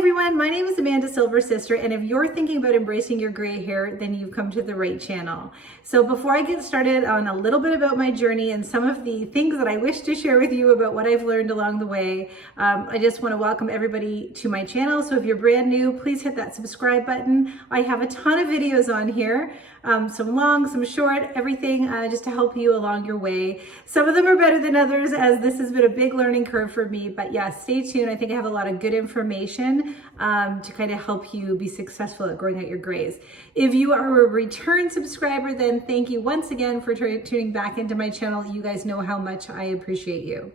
everyone, my name is Amanda Silver Sister, and if you're thinking about embracing your gray hair, then you've come to the right channel. So before I get started on a little bit about my journey and some of the things that I wish to share with you about what I've learned along the way, I just want to welcome everybody to my channel. So if you're brand new, please hit that subscribe button. I have a ton of videos on here, some long, some short, everything just to help you along your way. Some of them are better than others, as this has been a big learning curve for me, but yeah, stay tuned. I think I have a lot of good information to kind of help you be successful at growing out your grays. If you are a return subscriber, then thank you once again for tuning back into my channel. You guys know how much I appreciate you.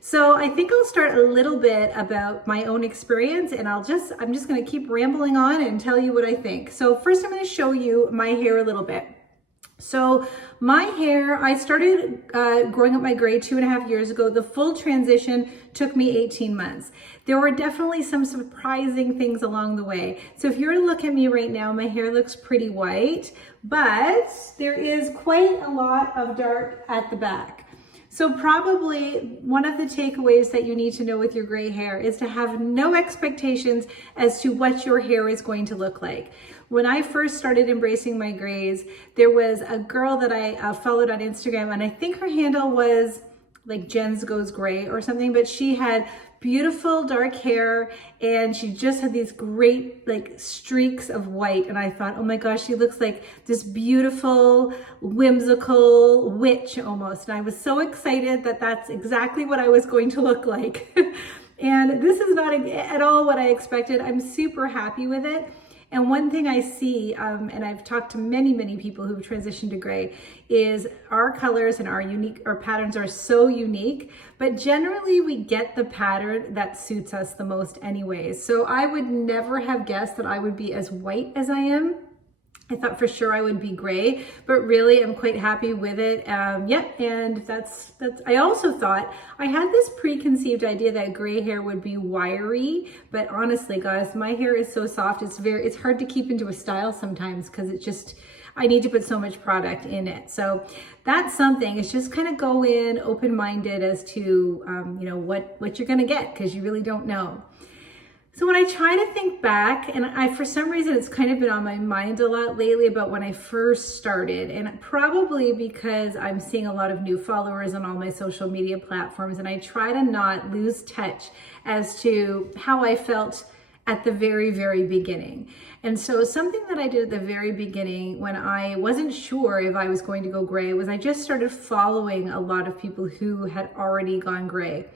So I think I'll start a little bit about my own experience, and I'm just going to keep rambling on and tell you what I think. So first I'm going to show you my hair a little bit. So my hair, I started growing up my gray 2.5 years ago. The full transition took me 18 months. There were definitely some surprising things along the way. So if you were to look at me right now, my hair looks pretty white, but there is quite a lot of dark at the back. So probably one of the takeaways that you need to know with your gray hair is to have no expectations as to what your hair is going to look like. When I first started embracing my grays, there was a girl that I followed on Instagram, and I think her handle was like Jens Goes Gray or something, but she had beautiful dark hair and she just had these great like streaks of white, and I thought, oh my gosh, she looks like this beautiful whimsical witch almost, and I was so excited that that's exactly what I was going to look like. And this is not at all what I expected. I'm super happy with it. And one thing I see, and I've talked to many people who've transitioned to gray, is our colors and our patterns are so unique, but generally we get the pattern that suits us the most anyways. So I would never have guessed that I would be as white as I am. I thought for sure I would be gray, but really I'm quite happy with it. Yeah, and that's. I also thought I had this preconceived idea that gray hair would be wiry, but honestly, guys, my hair is so soft. It's hard to keep into a style sometimes because I need to put so much product in it. So that's something. It's just kind of go in open-minded as to what you're gonna get, because you really don't know. So when I try to think back, and for some reason it's kind of been on my mind a lot lately about when I first started, and probably because I'm seeing a lot of new followers on all my social media platforms, and I try to not lose touch as to how I felt at the very beginning. And so something that I did at the very beginning when I wasn't sure if I was going to go gray was I just started following a lot of people who had already gone gray.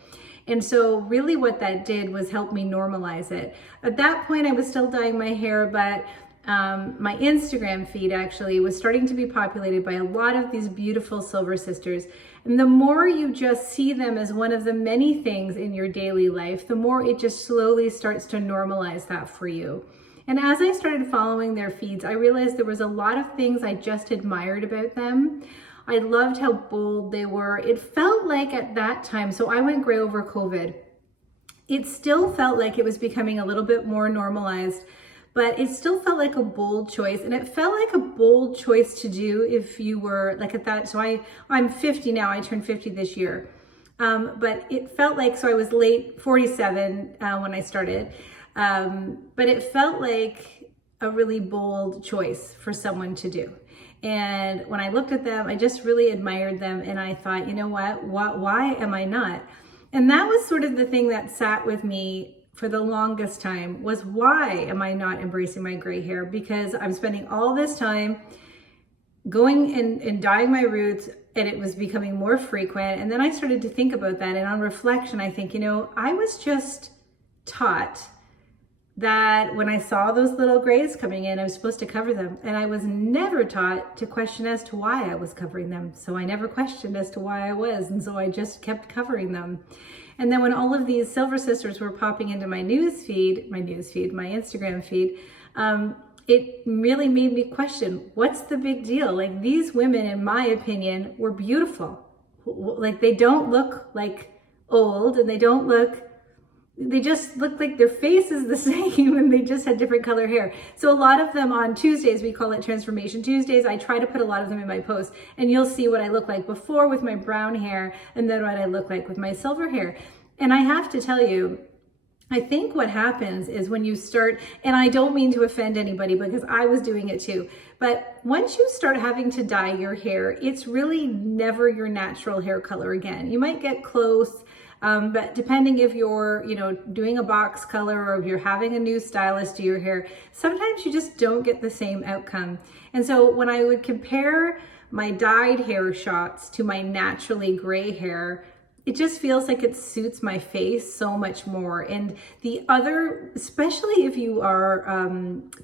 And so really what that did was help me normalize it. At that point, I was still dyeing my hair, but my Instagram feed actually was starting to be populated by a lot of these beautiful Silver Sisters. And the more you just see them as one of the many things in your daily life, the more it just slowly starts to normalize that for you. And as I started following their feeds, I realized there was a lot of things I just admired about them. I loved how bold they were. It felt like at that time, so I went gray over COVID. It still felt like it was becoming a little bit more normalized, but it still felt like a bold choice. And it felt like a bold choice to do if you were like at that. So I'm 50 now, I turned 50 this year. But it felt like, so I was late 47 when I started. But it felt like a really bold choice for someone to do. And when I looked at them, I just really admired them, and I thought, you know what, why am I not? And that was sort of the thing that sat with me for the longest time, was why am I not embracing my gray hair? Because I'm spending all this time going and dyeing my roots, and it was becoming more frequent. And then I started to think about that, and on reflection, I think, I was just taught that when I saw those little grays coming in, I was supposed to cover them. And I was never taught to question as to why I was covering them. So I never questioned as to why I was. And so I just kept covering them. And then when all of these Silver Sisters were popping into my Instagram feed, it really made me question, what's the big deal? Like, these women, in my opinion, were beautiful. Like, they don't look like old, and they just look like their face is the same, and they just had different color hair. So a lot of them on Tuesdays, we call it Transformation Tuesdays, I try to put a lot of them in my posts, and you'll see what I look like before with my brown hair, and then what I look like with my silver hair. And I have to tell you, I think what happens is when you start, and I don't mean to offend anybody because I was doing it too, but once you start having to dye your hair, it's really never your natural hair color again. You might get close, but depending if you're, doing a box color or if you're having a new stylist do your hair, sometimes you just don't get the same outcome. And so when I would compare my dyed hair shots to my naturally gray hair, it just feels like it suits my face so much more. And the other, especially if you are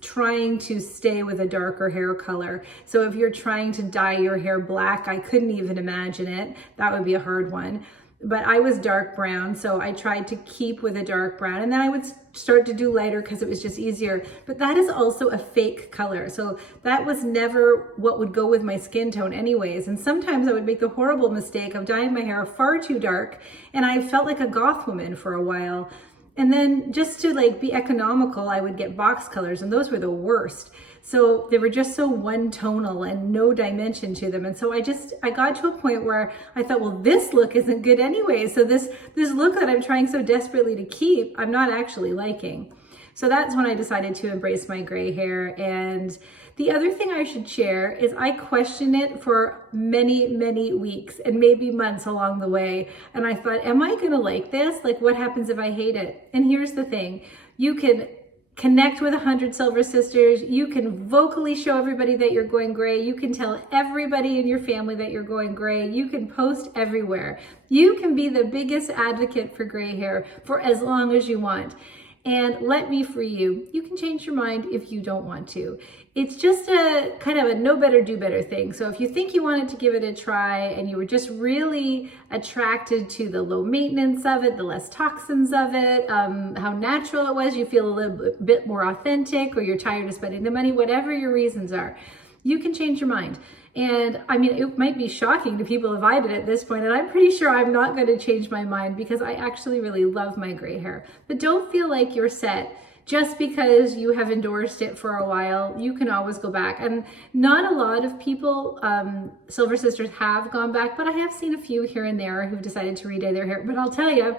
trying to stay with a darker hair color. So if you're trying to dye your hair black, I couldn't even imagine it. That would be a hard one. But I was dark brown, so I tried to keep with a dark brown, and then I would start to do lighter because it was just easier. But that is also a fake color, so that was never what would go with my skin tone anyways. And sometimes I would make the horrible mistake of dyeing my hair far too dark, and I felt like a goth woman for a while. And then just to like be economical, I would get box colors, and those were the worst. So they were just so one tonal and no dimension to them. And so I got to a point where I thought, well, this look isn't good anyway. So this look that I'm trying so desperately to keep, I'm not actually liking. So that's when I decided to embrace my gray hair. And the other thing I should share is I questioned it for many, many weeks and maybe months along the way. And I thought, am I gonna like this? Like, what happens if I hate it? And here's the thing, you can connect with 100 Silver Sisters. You can vocally show everybody that you're going gray. You can tell everybody in your family that you're going gray. You can post everywhere. You can be the biggest advocate for gray hair for as long as you want. And let me free you. You can change your mind if you don't want to. It's just a kind of a know better, do better thing. So if you think you wanted to give it a try and you were just really attracted to the low maintenance of it, the less toxins of it, how natural it was, you feel a little bit more authentic, or you're tired of spending the money, whatever your reasons are, you can change your mind. And I mean, it might be shocking to people if I did at this point, and I'm pretty sure I'm not going to change my mind because I actually really love my gray hair. But don't feel like you're set just because you have endorsed it for a while. You can always go back. And not a lot of people, Silver Sisters, have gone back, but I have seen a few here and there who've decided to re-dye their hair. But I'll tell you,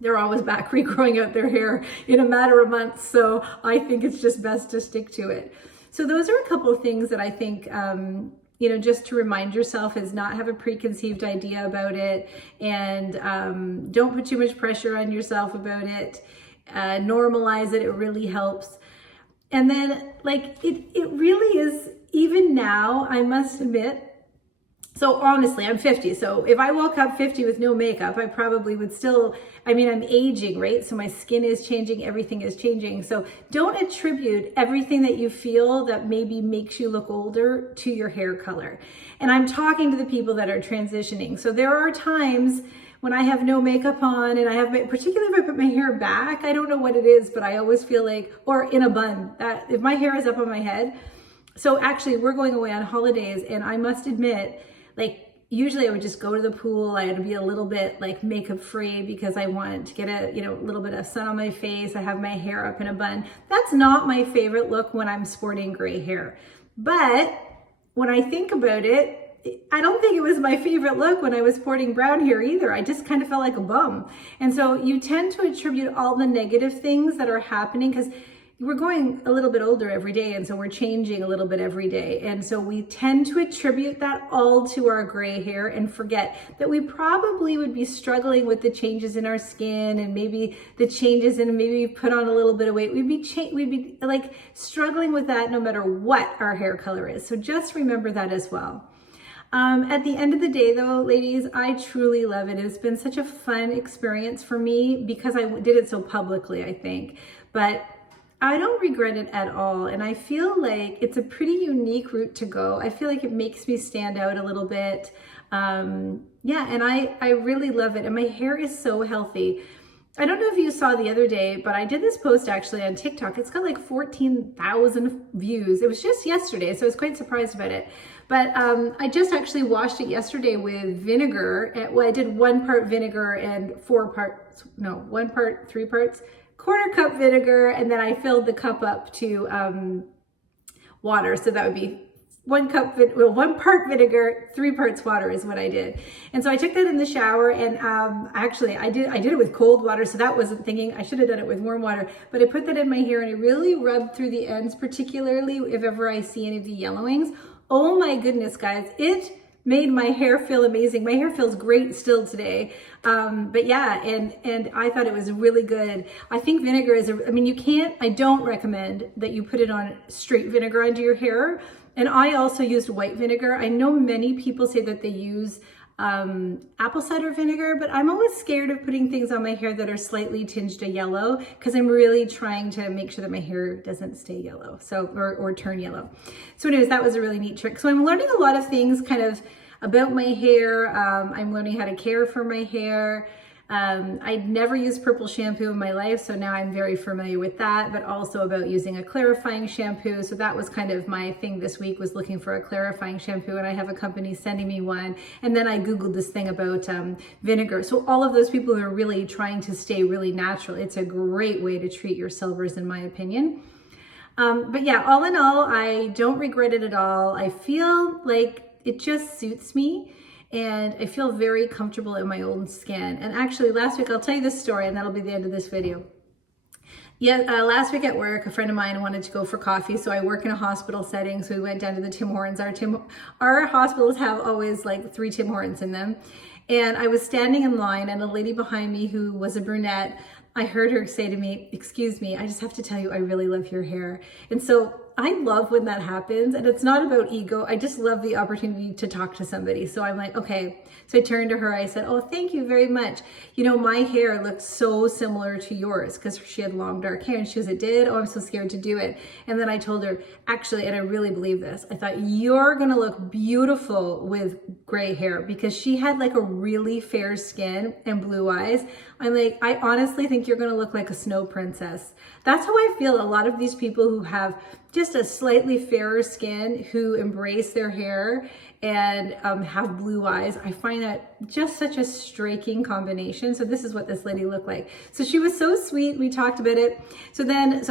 they're always back regrowing out their hair in a matter of months. So I think it's just best to stick to it. So those are a couple of things that I think, just to remind yourself, is not have a preconceived idea about it, and don't put too much pressure on yourself about it. Normalize it. It really helps. And then it really is, even now, I must admit, so honestly, I'm 50. So if I woke up 50 with no makeup, I probably would still, I'm aging, right? So my skin is changing, everything is changing. So don't attribute everything that you feel that maybe makes you look older to your hair color. And I'm talking to the people that are transitioning. So there are times when I have no makeup on and I have, particularly if I put my hair back, I don't know what it is, but I always feel like, or in a bun, that if my hair is up on my head. So actually we're going away on holidays, and I must admit, usually I would just go to the pool. I had to be a little bit makeup free because I wanted to get a little bit of sun on my face. I have my hair up in a bun. That's not my favorite look when I'm sporting gray hair. But when I think about it, I don't think it was my favorite look when I was sporting brown hair either. I just kind of felt like a bum. And so you tend to attribute all the negative things that are happening because we're going a little bit older every day, and so we're changing a little bit every day. And so we tend to attribute that all to our gray hair and forget that we probably would be struggling with the changes in our skin, and maybe the changes in, maybe we've put on a little bit of weight. We'd be struggling with that no matter what our hair color is. So just remember that as well. At the end of the day though, ladies, I truly love it. It's been such a fun experience for me because I did it so publicly, I think. But I don't regret it at all. And I feel like it's a pretty unique route to go. I feel like it makes me stand out a little bit. And I really love it. And my hair is so healthy. I don't know if you saw the other day, but I did this post actually on TikTok. It's got 14,000 views. It was just yesterday, so I was quite surprised about it. But I just actually washed it yesterday with vinegar. I did 1 part vinegar and 3 parts. Quarter cup vinegar, and then I filled the cup up to water, so that would be 1 part vinegar, 3 parts water is what I did. And so I took that in the shower, and actually I did it with cold water, so that wasn't thinking. I should have done it with warm water, but I put that in my hair and I really rubbed through the ends, particularly if ever I see any of the yellowings. Oh my goodness, guys, it made my hair feel amazing. My hair feels great still today. But yeah, and I thought it was really good. I think vinegar is, I don't recommend that you put it on straight vinegar onto your hair. And I also used white vinegar. I know many people say that they use apple cider vinegar, but I'm always scared of putting things on my hair that are slightly tinged to yellow, because I'm really trying to make sure that my hair doesn't stay yellow, or turn yellow. So anyways, that was a really neat trick. So I'm learning a lot of things kind of about my hair. I'm learning how to care for my hair. I'd never used purple shampoo in my life, so now I'm very familiar with that, but also about using a clarifying shampoo. So that was kind of my thing this week, was looking for a clarifying shampoo, and I have a company sending me one. And then I Googled this thing about vinegar. So all of those people who are really trying to stay really natural, it's a great way to treat your silvers, in my opinion. But yeah, all in all, I don't regret it at all. I feel like it just suits me, and I feel very comfortable in my own skin. And actually last week, I'll tell you this story and that'll be the end of this video. Yeah, last week at work, a friend of mine wanted to go for coffee. So I work in a hospital setting. So we went down to the Tim Hortons. Our hospitals have always like 3 Tim Hortons in them. And I was standing in line, and a lady behind me who was a brunette, I heard her say to me, "Excuse me, I just have to tell you, I really love your hair." And so I love when that happens, and it's not about ego. I just love the opportunity to talk to somebody. So I'm like, okay. So I turned to her, I said, "Oh, thank you very much. You know, my hair looks so similar to yours," because she had long dark hair, and she goes, "It did? Oh, I'm so scared to do it." And then I told her, actually, and I really believe this, I thought, you're gonna look beautiful with gray hair, because she had like a really fair skin and blue eyes. I'm like, I honestly think you're gonna look like a snow princess. That's how I feel. A lot of these people who have just a slightly fairer skin, who embrace their hair and have blue eyes, I find that just such a striking combination. So this is what this lady looked like. So she was so sweet. We talked about it. So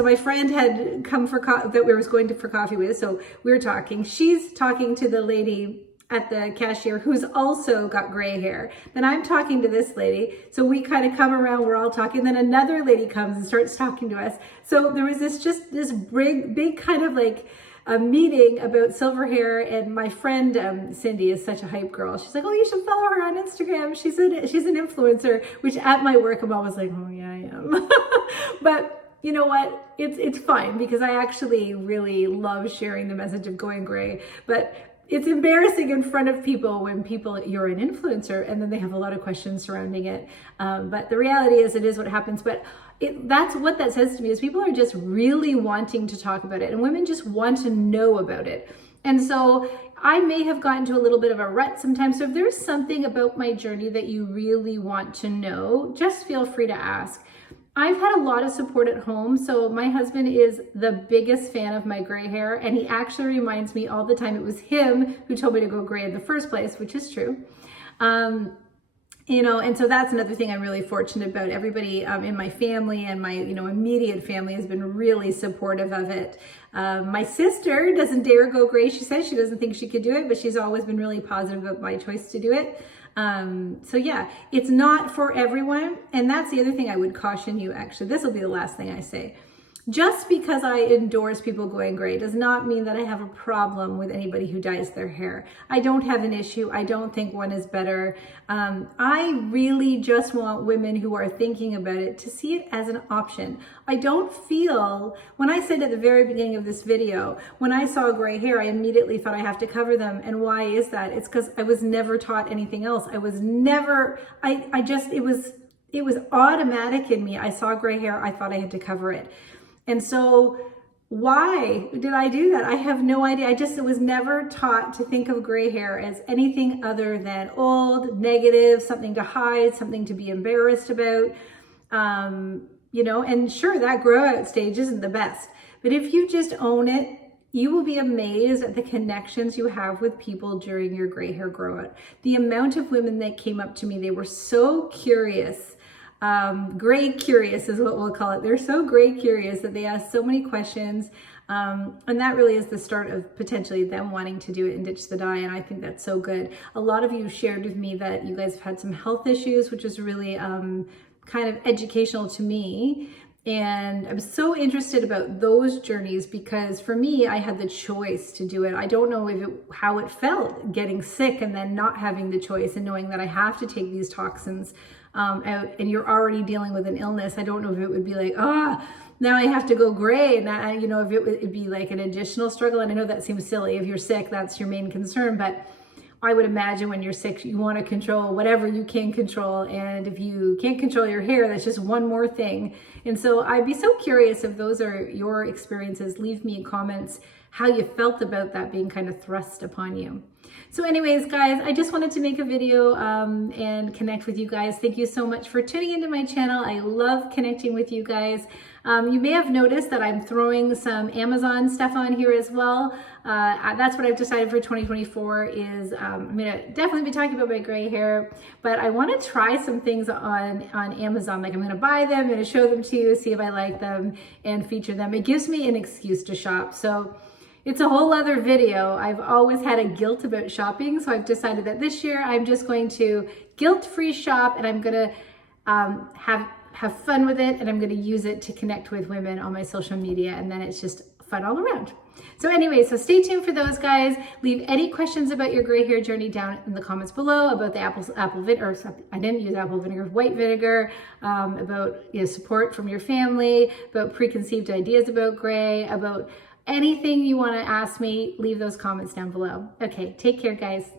my friend had come that we was going to for coffee with. So we were talking. She's talking to the lady at the cashier who's also got gray hair. Then I'm talking to this lady. So we kind of come around, we're all talking. Then another lady comes and starts talking to us. So there was this big kind of like a meeting about silver hair. And my friend Cindy is such a hype girl. She's like, "Oh, you should follow her on Instagram. She's an influencer," which at my work, I'm always like, "Oh yeah, I am." But you know what? It's fine, because I actually really love sharing the message of going gray. But it's embarrassing in front of people when you're an influencer, and then they have a lot of questions surrounding it. But the reality is, it is what happens. But that's what that says to me, is people are just really wanting to talk about it, and women just want to know about it. And so I may have gotten to a little bit of a rut sometimes. So if there's something about my journey that you really want to know, just feel free to ask. I've had a lot of support at home. So my husband is the biggest fan of my gray hair, and he actually reminds me all the time it was him who told me to go gray in the first place, which is true. You know, and so that's another thing I'm really fortunate about. Everybody in my family and my, immediate family has been really supportive of it. My sister doesn't dare go gray. She says she doesn't think she could do it, but she's always been really positive about my choice to do it. So yeah, it's not for everyone. And that's the other thing I would caution you, actually. This will be the last thing I say. Just because I endorse people going gray does not mean that I have a problem with anybody who dyes their hair. I don't have an issue. I don't think one is better. I really just want women who are thinking about it to see it as an option. I don't feel, when I said at the very beginning of this video, when I saw gray hair, I immediately thought I have to cover them. And why is that? It's because I was never taught anything else. I was never, it was automatic in me. I saw gray hair, I thought I had to cover it. And so why did I do that? I have no idea. I was never taught to think of gray hair as anything other than old, negative, something to hide, something to be embarrassed about. And sure, that grow out stage isn't the best, but if you just own it, you will be amazed at the connections you have with people during your gray hair grow out. The amount of women that came up to me, they were so curious gray curious is what we'll call it. They're so gray curious that they ask so many questions. And that really is the start of potentially them wanting to do it and ditch the dye. And I think that's so good. A lot of you shared with me that you guys have had some health issues, which is really kind of educational to me. And I'm so interested about those journeys because for me, I had the choice to do it. I don't know how it felt getting sick and then not having the choice and knowing that I have to take these toxins out, and you're already dealing with an illness. I don't know if it would be like, now I have to go gray, and that, you know, if it'd be like an additional struggle. And I know that seems silly. If you're sick, that's your main concern, but I would imagine when you're sick, you want to control whatever you can control. And if you can't control your hair, that's just one more thing. And so I'd be so curious if those are your experiences. Leave me in comments how you felt about that being kind of thrust upon you. So anyways, guys, I just wanted to make a video and connect with you guys. Thank you so much for tuning into my channel. I love connecting with you guys. You may have noticed that I'm throwing some Amazon stuff on here as well. That's what I've decided for 2024 is I'm going to definitely be talking about my gray hair, but I want to try some things on Amazon. Like I'm going to buy them, I'm going to show them to you, see if I like them and feature them. It gives me an excuse to shop. So it's a whole other video. I've always had a guilt about shopping, so I've decided that this year I'm just going to guilt-free shop, and I'm going to have fun with it, and I'm going to use it to connect with women on my social media, and then it's just fun all around. So anyway, so stay tuned for those, guys. Leave any questions about your gray hair journey down in the comments below, about the apple vinegar. I didn't use apple vinegar, white vinegar, about support from your family, about preconceived ideas about gray, about anything you want to ask me. Leave those comments down below. Okay, take care, guys.